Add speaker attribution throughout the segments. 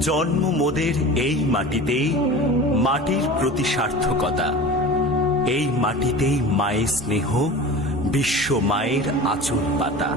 Speaker 1: জন্ম মোদের এই মাটিতেই, মাটির প্রতি সার্থকতা এই মাটিতেই মায়ের স্নেহ, বিশ্ব মায়ের আচল পাতা।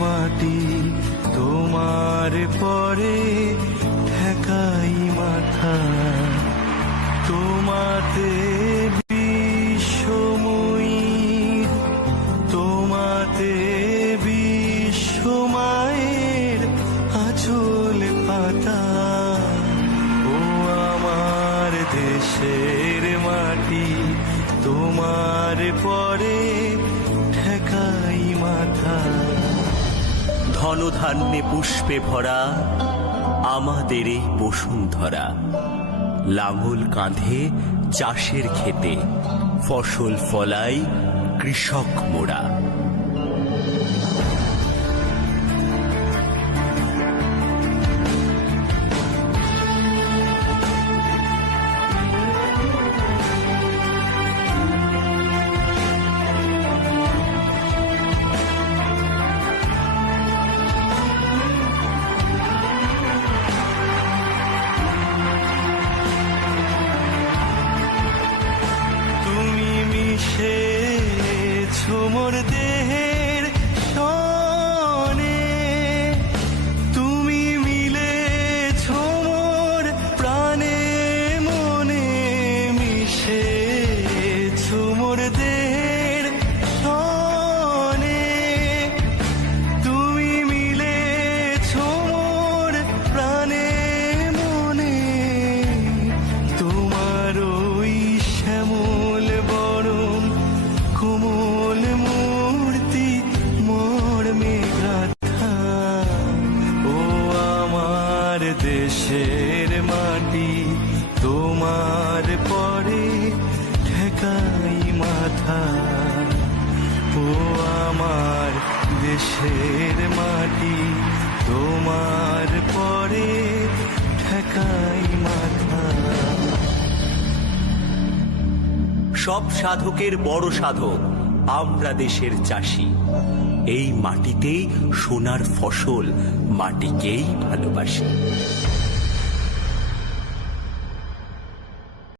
Speaker 2: মাটি তোমার পরে ঠেকাই মাথা। তোমাতে দেশের মাটি তোমার পরে ঠেকাই মাথা।
Speaker 1: ধনধান্যে পুষ্পে ভরা আমাদের এই বসুন্ধরা। লাঙল কাঁধে চাষের খেতে ফসল ফলাই কৃষক মোড়া।
Speaker 2: দেশের মাটি তোমার পরে ঠেকাই মাথা। ও আমার দেশের মাটি তোমার পরে ঠেকাই মাথা।
Speaker 1: সব সাধকের বড় সাধক আমরা দেশের চাষি। এই মাটিতেই সোনার ফসল মাটিকেই ভালোবাসি।